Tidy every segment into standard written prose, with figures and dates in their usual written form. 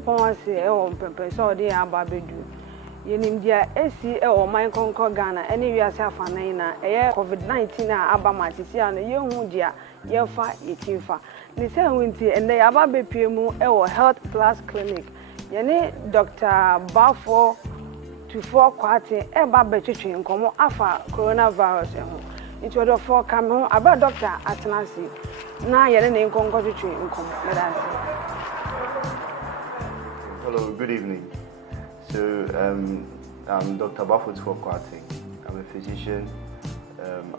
Nyankopɔn ase o pempe so de aba bedu yenim dia esi o man konko Ghana ene wiase afanan na COVID-19 a aba matisi a no yehu dia yefa yetimfa ni se hunti ene aba bepie mu health plus clinic yene Dr. BAFFOUR TUFFOUR KWATENG eba betwetwe nkomo afa coronavirus ho nti odo for kam ho aba doctor atenasi na yene ne nkonko twetwe nkomo medase. Hello, good evening. So I'm Dr. BAFFOUR TUFFOUR KWATENG. I'm a physician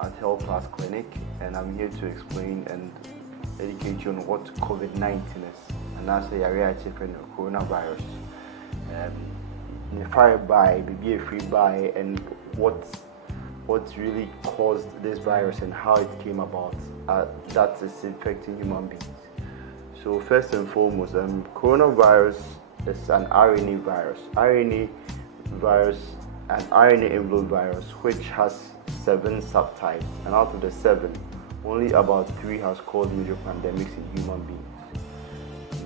at Health Plus Clinic, and I'm here to explain and educate you on what COVID-19 is, and that's the area different coronavirus. Fire by, be a free by, and what really caused this virus and how it came about. That is infecting human beings. So first and foremost, coronavirus is an RNA virus. RNA virus, an RNA enveloped virus, which has 7 subtypes, and out of the 7, only about 3 has caused major pandemics in human beings.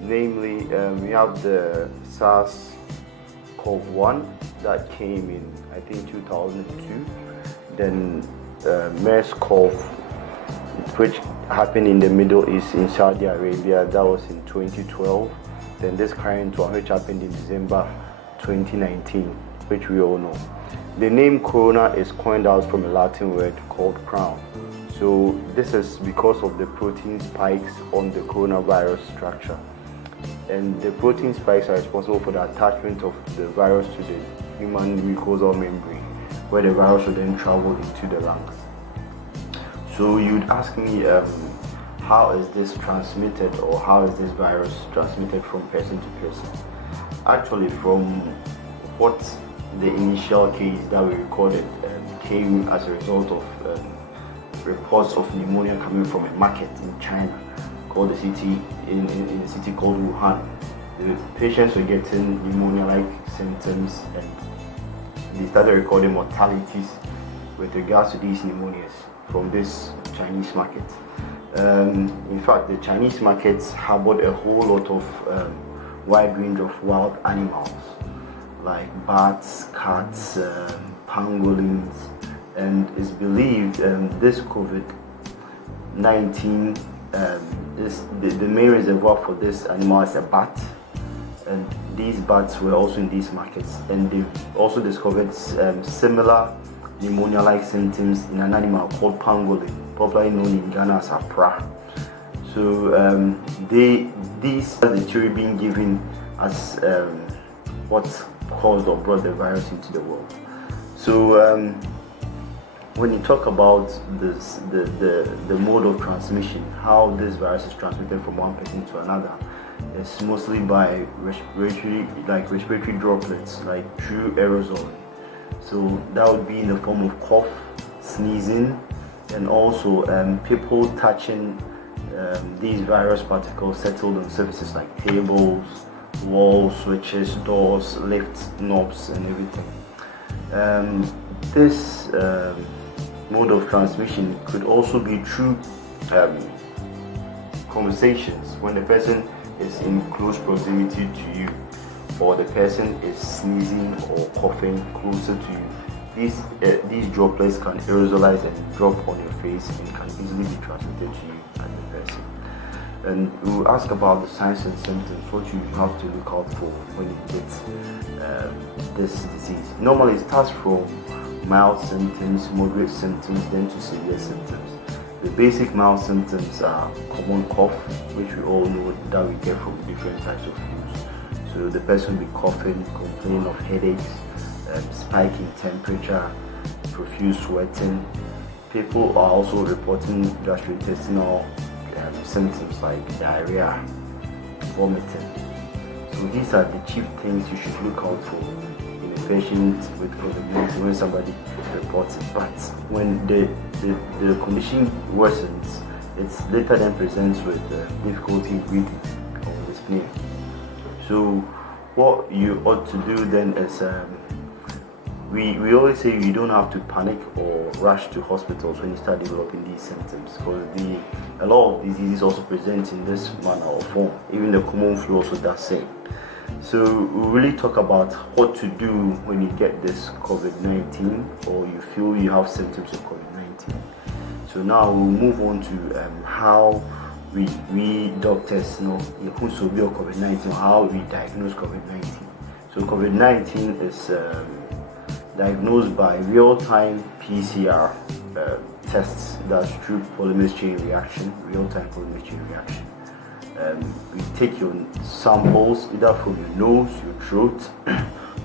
Namely, we have the SARS-CoV-1 that came in, I think, 2002. Then MERS-CoV, which happened in the Middle East in Saudi Arabia, that was in 2012. Then this current one, which happened in December 2019, which we all know. The name corona is coined out from a Latin word called crown. So this is because of the protein spikes on the coronavirus structure. And the protein spikes are responsible for the attachment of the virus to the human mucosal membrane, where the virus will then travel into the lungs. So you'd ask me, how is this transmitted, or how is this virus transmitted from person to person? Actually, from what the initial case that we recorded came as a result of reports of pneumonia coming from a market in China called the city in a city called Wuhan. The patients were getting pneumonia-like symptoms, and they started recording mortalities with regards to these pneumonias from this Chinese market. In fact, the Chinese markets harbored a whole lot of wide range of wild animals like bats, cats, pangolins, and it's believed this COVID-19 is the main reservoir for this animal is a bat, and these bats were also in these markets, and they've also discovered similar pneumonia-like symptoms in an animal called pangolin, popularly known in Ghana as a pra. So these are the theory being given as what caused or brought the virus into the world. So when you talk about this, the mode of transmission, how this virus is transmitted from one person to another, it's mostly by respiratory droplets, like true aerosol. So that would be in the form of cough, sneezing, and also people touching these virus particles settled on surfaces like tables, walls, switches, doors, lifts, knobs, and everything. This mode of transmission could also be through conversations when the person is in close proximity to you, or the person is sneezing or coughing closer to you. These droplets can aerosolize and drop on your face and can easily be transmitted to you and the person. And we will ask about the signs and symptoms, what you have to look out for when you get this disease. Normally it starts from mild symptoms, moderate symptoms, then to severe symptoms. The basic mild symptoms are common cough, which we all know that we get from different types of flus. So the person will be coughing, complaining of headaches, spike in temperature, profuse sweating. People are also reporting gastrointestinal symptoms like diarrhea, vomiting. So these are the chief things you should look out for in a patient with COVID-19 when somebody reports it. But when the condition worsens, it later then presents with difficulty breathing or dyspnea. So what you ought to do then is we always say you don't have to panic or rush to hospitals when you start developing these symptoms, because a lot of diseases also present in this manner or form. Even the common flu also does same. So we really talk about what to do when you get this COVID-19 or you feel you have symptoms of COVID-19. So now we'll move on to how we doctors know who should be COVID-19 or how we diagnose COVID-19. So COVID-19 is diagnosed by real-time PCR tests. That's true polymerase chain reaction, real-time polymerase chain reaction. We take your samples either from your nose, your throat,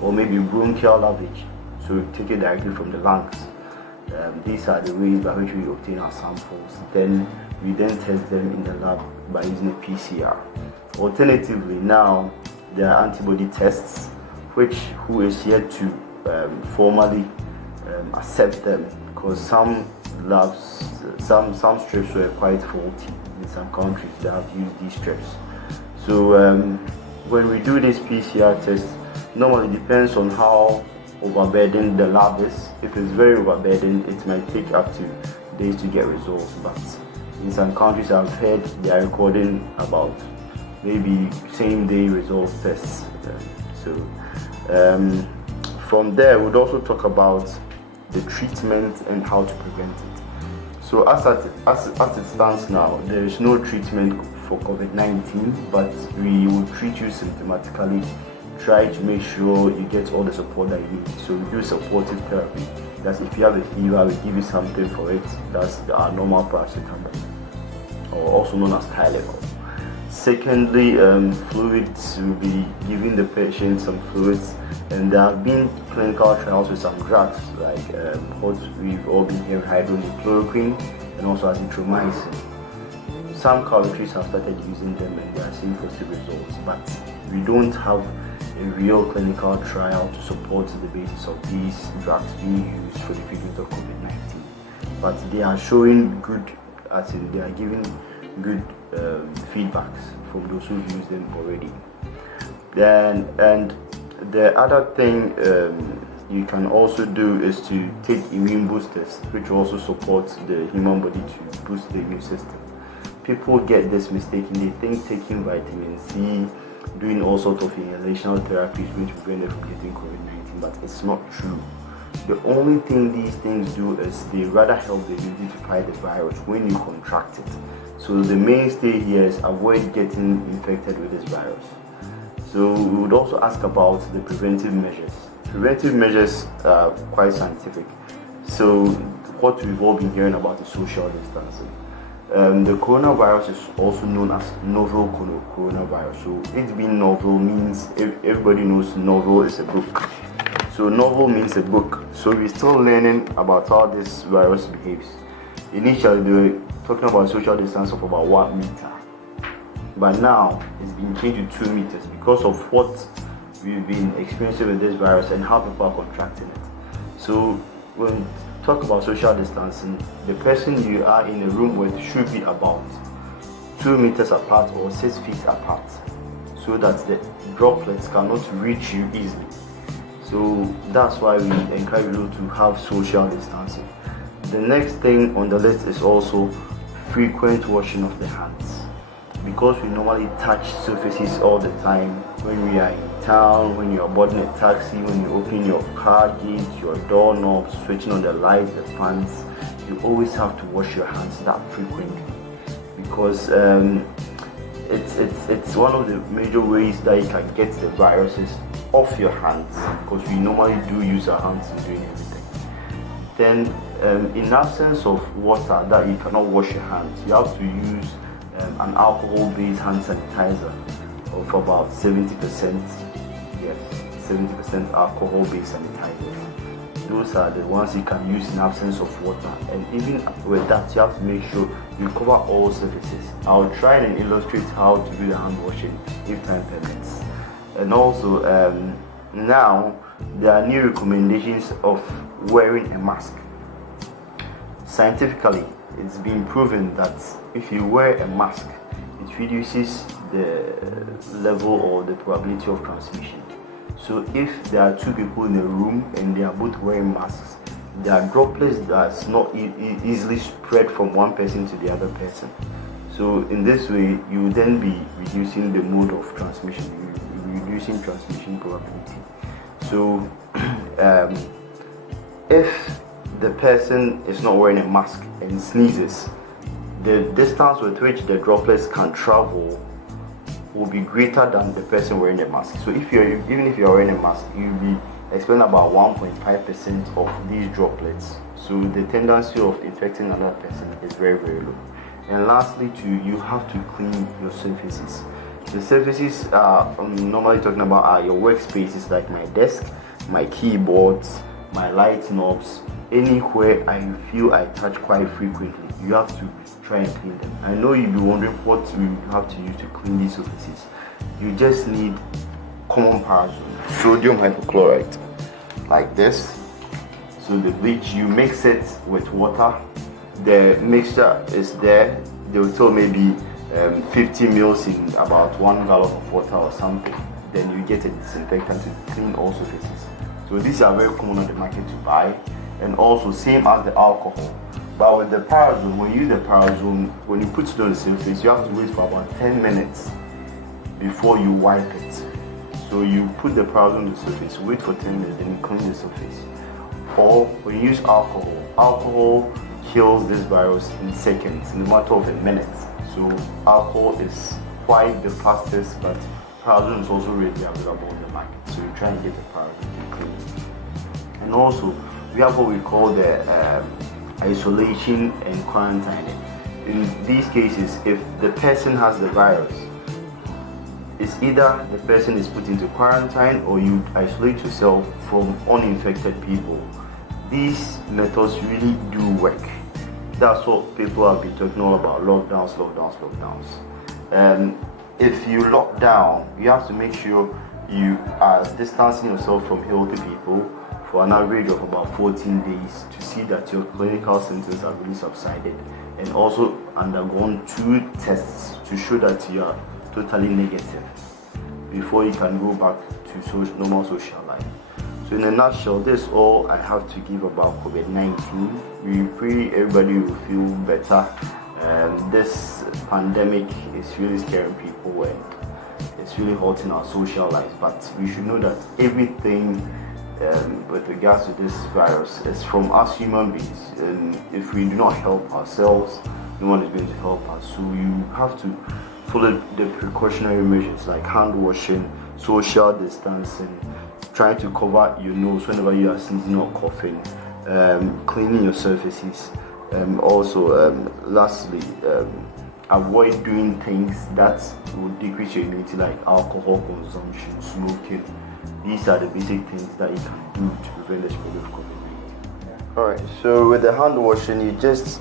or maybe bronchial lavage. So we take it directly from the lungs. These are the ways by which we obtain our samples. Then we test them in the lab by using a PCR. Alternatively, now there are antibody tests, who is yet to formally accept them, because some labs, some strips were quite faulty in some countries that have used these strips. So when we do this PCR test, normally depends on how overburdened the lab is. If it's very overburdened, it might take up to days to get results, but in some countries I've heard they are recording about maybe same day results tests. From there we'd also talk about the treatment and how to prevent it. So as it stands now, there is no treatment for COVID-19, but we will treat you symptomatically, try to make sure you get all the support that you need. So we do supportive therapy. That's if you have a fever, we give you something for it. That's our normal paracetamol, or also known as Tylenol. Secondly, fluids, will be giving the patient some fluids, and there have been clinical trials with some drugs like what we've all been hearing, hydroxychloroquine and also azithromycin. Some countries have started using them and they are seeing positive results, but we don't have a real clinical trial to support the basis of these drugs being used for the treatment of COVID-19. But they are showing good, as in they are giving good feedbacks from those who use them already. And the other thing you can also do is to take immune boosters, which also supports the human body to boost the immune system. People get this mistaken. They think taking vitamin C, doing all sorts of inhalational therapy is going to prevent them from getting COVID-19, but it's not true. The only thing these things do is they rather help the immunity to fight the virus when you contract it. So the mainstay here is avoid getting infected with this virus. So we would also ask about the preventive measures. Preventive measures are quite scientific. So what we've all been hearing about is social distancing. The coronavirus is also known as novel coronavirus. So it being novel means everybody knows novel is a book. So novel means a book. So we're still learning about how this virus behaves. Initially they were talking about social distance of about 1 meter. But now it's been changed to 2 meters because of what we've been experiencing with this virus and how people are contracting it. So when we talk about social distancing, the person you are in a room with should be about 2 meters apart or 6 feet apart, so that the droplets cannot reach you easily. So that's why we encourage you to have social distancing. The next thing on the list is also frequent washing of the hands, because we normally touch surfaces all the time when we are in town, when you are boarding a taxi, when you open your car gate, your doorknobs, switching on the lights, the fans. You always have to wash your hands that frequently, because it's one of the major ways that you can get the viruses off your hands, because we normally do use our hands in doing everything. Then in absence of water that you cannot wash your hands, you have to use an alcohol-based hand sanitizer of about 70%. Yes, 70% alcohol-based sanitizer. Those are the ones you can use in absence of water. And even with that, you have to make sure you cover all surfaces. I'll try and illustrate how to do the hand washing if time permits. And also, now there are new recommendations of wearing a mask. Scientifically, it's been proven that if you wear a mask, it reduces the level or the probability of transmission. So if there are two people in a room and they are both wearing masks, there are droplets that's not easily spread from one person to the other person. So in this way, you will then be reducing the mode of transmission. You reducing transmission probability. So if the person is not wearing a mask and sneezes, the distance with which the droplets can travel will be greater than the person wearing a mask. So even if you're wearing a mask, you'll be expelling about 1.5% of these droplets. So the tendency of infecting another person is very, very low. And lastly, you have to clean your surfaces. The surfaces I'm normally talking about are your workspaces, like my desk, my keyboards, my light knobs, anywhere I feel I touch quite frequently. You have to try and clean them. I know you'll be wondering what you have to use to clean these surfaces. You just need common parazone, sodium hypochlorite, like this. So the bleach, you mix it with water. The mixture is there. They will tell maybe 50 mils in about 1 gallon of water or something. Then you get a disinfectant to clean all surfaces. So these are very common on the market to buy, and also same as the alcohol. But with the parazone, when you use the parazone, when you put it on the surface, you have to wait for about 10 minutes before you wipe it. So you put the parazone on the surface, wait for 10 minutes, then you clean the surface. Or when you use alcohol kills this virus in seconds, in a matter of a minute. So alcohol is quite the fastest, but parazone is also readily available on the market. So you try and get the parazone to clean. And also, we have what we call the isolation and quarantining. In these cases, if the person has the virus, it's either the person is put into quarantine or you isolate yourself from uninfected people. These methods really do work. That's what people have been talking all about, lockdowns. If you lock down, you have to make sure you are distancing yourself from healthy people for an average of about 14 days to see that your clinical symptoms have really subsided, and also undergone 2 tests to show that you are totally negative before you can go back to normal social life. So in a nutshell, this is all I have to give about COVID-19. We pray everybody will feel better. This pandemic is really scaring people and it's really hurting our social lives, but we should know that everything with regards to this virus is from us human beings, and if we do not help ourselves, no one is going to help us. So you have to follow the precautionary measures like hand washing, social distancing, trying to cover your nose whenever you are sneezing or coughing, cleaning your surfaces. Lastly, avoid doing things that will decrease your immunity, like alcohol consumption, smoking. These are the basic things that you can do to prevent the spread of COVID-19. Alright, so with the hand washing, you just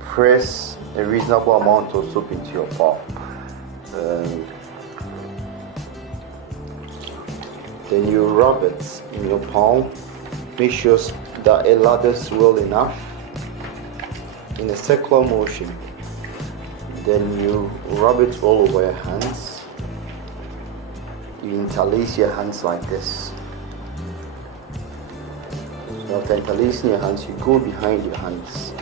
press a reasonable amount of soap into your palm. Then you rub it in your palm. Make sure that it lathers well enough in a circular motion. Then you rub it all over your hands. You interlace your hands like this. So after interlacing your hands, you go behind your hands.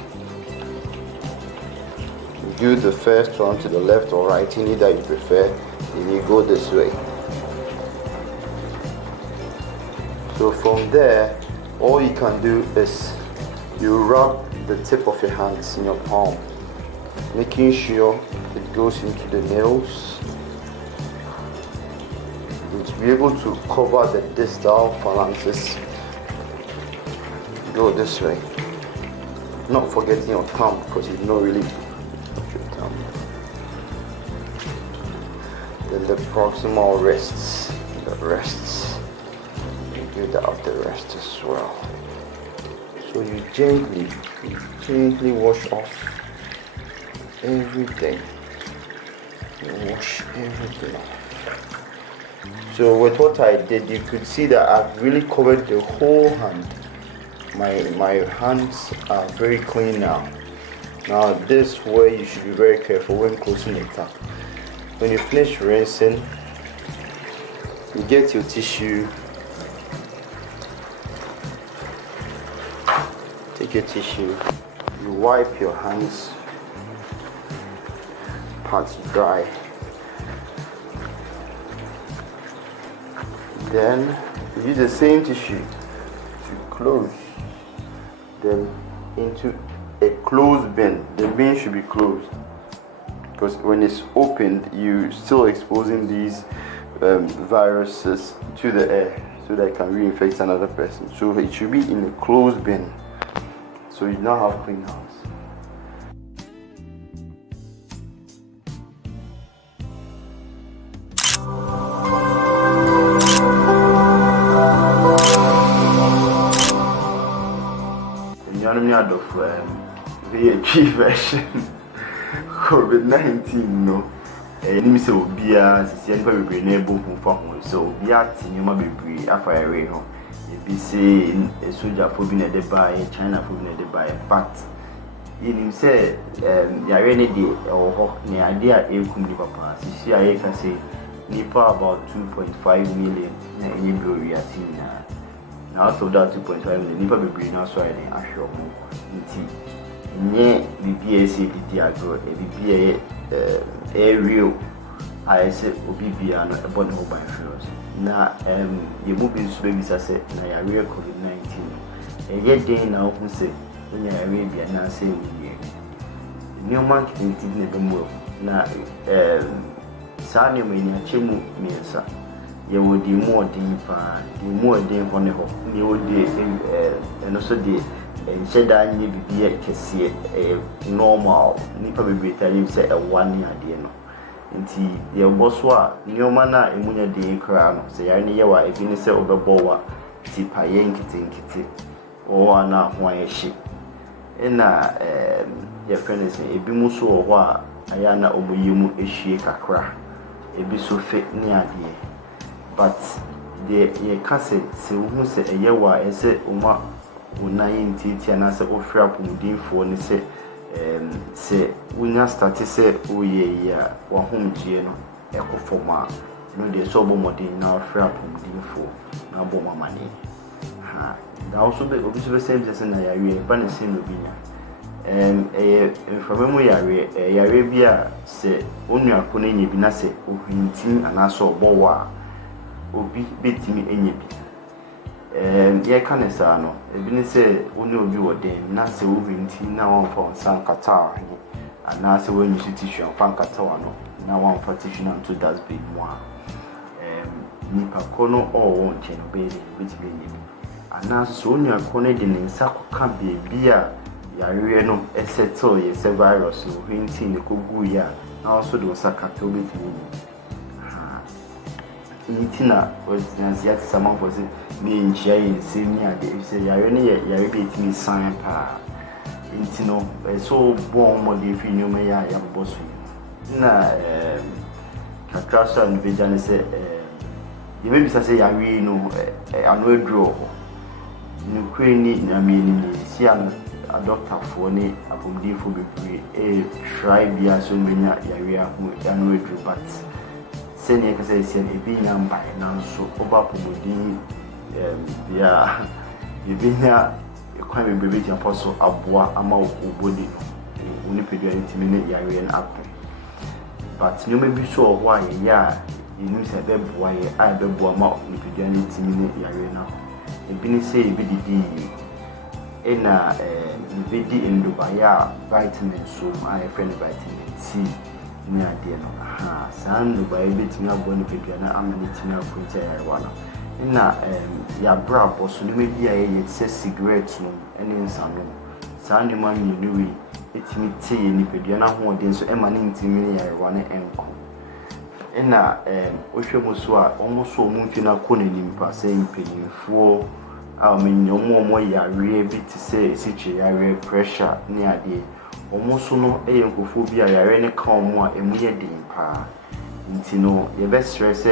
You do the first one to the left or right, any that you prefer, and you go this way. So from there, all you can do is you rub the tip of your hands in your palm, making sure it goes into the nails, and to be able to cover the distal phalanges. Go this way, not forgetting your thumb, because you don't really touch your thumb. Then the proximal wrists, the wrists, you do that of the wrist as well. So you gently wash off everything. You wash everything off. So with what I did, you could see that I've really covered the whole hand. My hands are very clean now. Now this way you should be very careful when closing the tap. When you finish rinsing, you get your tissue. Take your tissue, you wipe your hands, parts dry. Then use the same tissue to close them into a closed bin. The bin should be closed because when it's opened, you're still exposing these viruses to the air so that it can reinfect another person. So it should be in a closed bin so you don't have clean house. Of VHG version COVID-19 no me say obia sisi anipa bebre na ebo hunfa ho so obia tinyoma bebre afa yare ho e bi say soldier fo bi na de buy China fo bi na de buy but yinim say yare ne de ho ne ade a ekum ni papa sisi aye ka say nipa about 2.5 million na enye bi oriati na out of that 2.5 million nipa bebre na so aye ahwe ho nti nye BBS didi agro BBA real I say obibia no ebon ho ban virus na ye mu bi nso be bisa say na ya real COVID-19 ye den na ho say nya ya real bia na say we new month na be mu na sa ne me nya chemu miensa ye wo di mu odin pa di mu odin ho ne ho ne wo di eno so di sheda nye bibie kese normal nipa bebeta yim say e one ade no nti ye boso a nyoma na emunya de kra no say yare ne ye wa ebi ne say obebo wa tipa ye nkiti o ana ho ayeshi ena ye friend say ebi mu so ho a aya na omoyimu ehwie kakra ebi so fe ne ade but de ye kase se hu say eye wa ese uma unayin titi na se ofra pomudinfo ne se se unya start se oye ya wa homgie no ekofoma no de so bomodin na ofra pomudinfo na bo mamane ha da also be obi so be say na yare ba ne se no binya mfamemu yare bia se onu akona nya bi na se ohuntin ana so obowa obi betimi enye bi ye kanesa no ebi ne se woni obi woden na se wo binti na won fa san kata ana se woni shi tissue fan kata no na won fa tissue na to das big mo ni pa kono o won che no be bitimi ni ana so woni akona de ne nsa koka bebi a yare no esettle ye se virus no hinti ne kogu ya na also do sakata obetimi ni itina was yet someone was me enjoy senior they say yare ne yare betimi san pa intino so bon mo de fi nyoma ya bosu na katrasa no vejane say ye be bisa say yare no anu edro ni kwini na me ni si an a doctor for ni apomdi fo bebre try bia so menya yare ahu anu edro but senior ka say sen ebi nyamba na so oba pomodi bia ebi nya ekwan bebe ti aposo aboa ama obodi no oni pedua ntimi ne yare na appe but nyoma bi so ho a ya enu se be boa ye a be boa ma oni pedua ntimi ne yare na ebi ni say ebi didi ena vidi indubaya vitamin so my friend vitamin C ni ade no san no ba ebetimi abo ne pedua na amani timi afunti ayarwa no na ya bra boso ne media ye se cigarette no ene nsano san ne ma nyinu wi etimi tie ni pedua na ho ode so ema ne ntimi ayarwa ne enko na ohwe so a omoso omunfi na kɔ n'anim pa sɛ mpanyinfoɔ a menyomo yare bi te sɛ esichi yare pressure ne ade omoso no nkofo bi a yare ne ka omo a emu yɛ den pa nti no ye be stress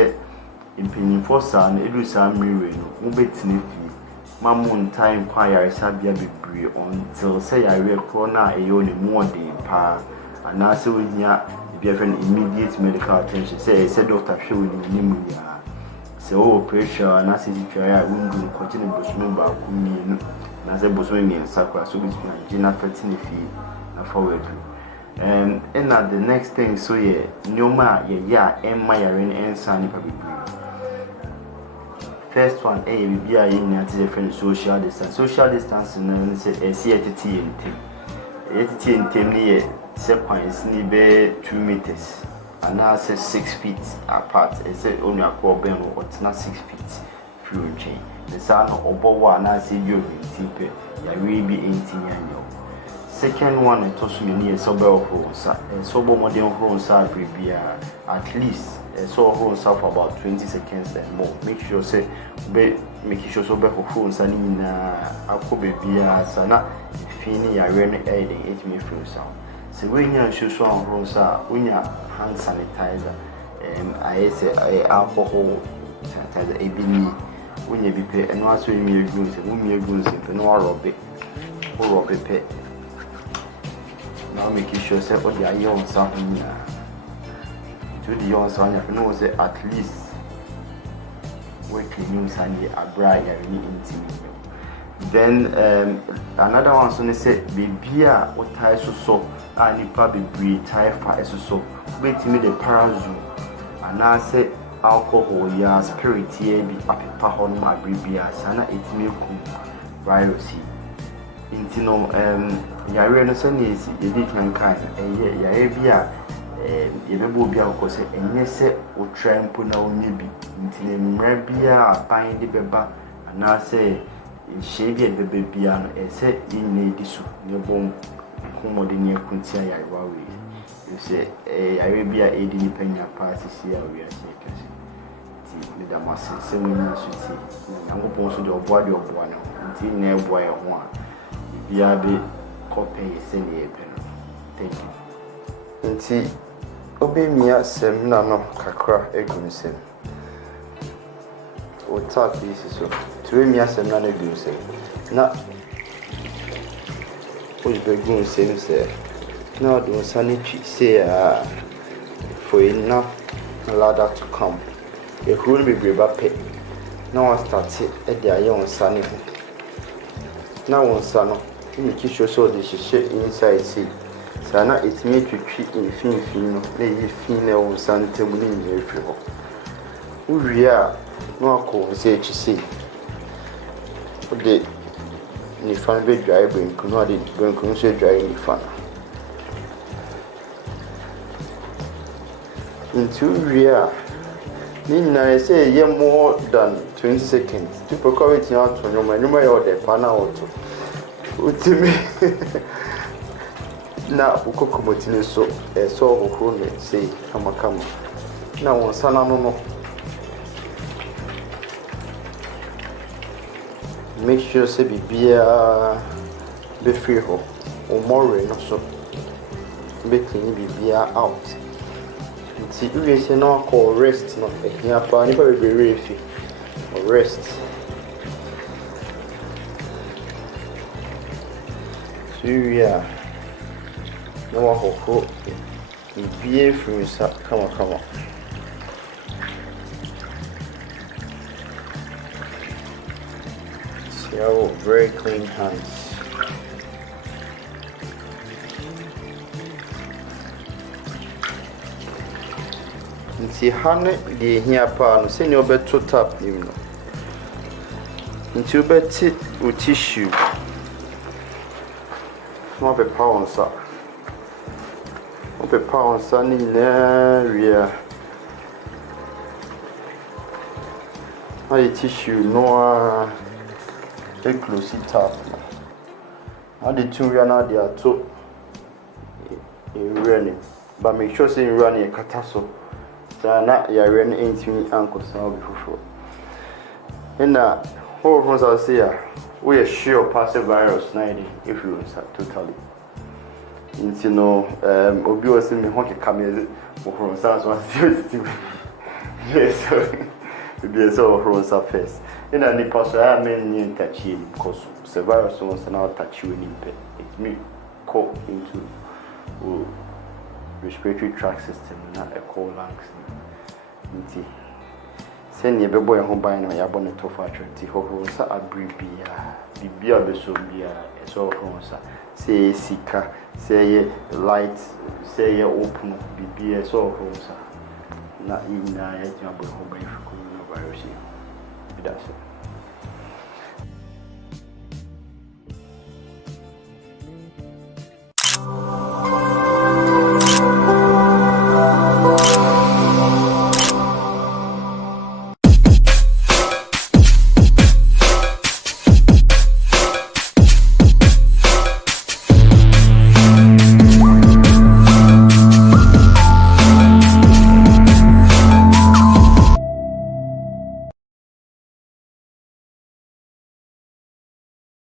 mpanyinfoɔ saa no edu saa mmiri no mo betine fi mamun time kwa yare sabia bebre until sɛ yare kɔ na eyo ne mu ɔden pa anase ohia bi afen immediate medical attention say doctor hwe woni nimu ya say pressure na say try wundu continue bosume ba kuminu na say bosume mi nsakwa so bi na fatini fi na forward and the next thing so ye nyoma ye ya emma yare ne ensa ni pa bebre first one be a different social distance. Social distance no say see at team. It in near sequence be 2 meters. And now say 6 feet apart. It said only a problem or it's not 6 feet through chain. The son of Bowa and I see you in Tipe, ya will be 18 years. Second one, it was me near sober homes, a sober modern homes are at least a sober homes for about 20 seconds and more. Make sure say, make sure sober homes and in a cobe beer, sana, fini, I ran 8 me from sound. So when you show some homes are when you hand sanitizer, I say alcohol sanitizer, a when you be paid and once when you goods and when you goods and no rob it or rob it. Now make sure say what the young something to the young son, you know, say at least weekly news and a bride really intimate. Then another one so they say baby what ties so and you probably breathe tie for so wait me the parazoom and I say alcohol ya spirit here be paper honum abribia sana etime ku virus intino yare no so ne esi ye dit kan kan yare bia ye bebo bia ko se enye se o trampo na onye bi intine mra bia apan de beba ana se shege bebe bia no ese inne disu ne bom komode ne kuntia yare wa we you say yare bia edi ni panya pass sia we ase the Damascus, semi city, and go post your body of one until near boy one. If you are the copy, send a pen. Thank you. And see, obey me at sem nano kakra egunsim. O tap this so. To me as a nano egunsim. Na, we begun sim say. Now the sanity say for enough ladder to come. A whole be brave pay. Now I started at the young son. Now one son, you make sure so this is shit inside sea. Sana it's made to treat in fin, lady female son table in your floor. We are no call say to see. What did the fun be driving? Could not it going to driving the fun. Into rear. I say yeah more than 20 seconds. To procure it out to my number or the panel or two. Ultimate now, Ukokomotine so a saw who say, come. Now, one son, no. Make sure say be beer be free ho or more rain or so. Making be beer out. See, you say no call rest, no. Here, for anybody be ready or rest. So yeah, no one hope. Be free, come on. See how very clean hands. Nti hane de hia pa no se ne obeto tap nim no nti obeti o tissue no be pound sa ni na ria ai tissue no e close tap no ade tu ria na de ato e running but make sure say you run e kata so Sana ya ren intimi anko sa obi fufu. Na ho ho sa say we are sure pass the virus 90 if you totally. Inti no obi o se me ho ke kameze ho ho sa so yes. Be so ho sa face. Na ni pass I men ni touch it because the virus wants na touch you ni pe. It me go into respiratory tract system not a cold lungs nti send ye bebo ho ban no ya bono to fa atwenti ho sa abribia bibia be so bia so ho sa say sika say ye light say ye open bibia so ho sa na ina ya jabo ho ban coronavirus that's it.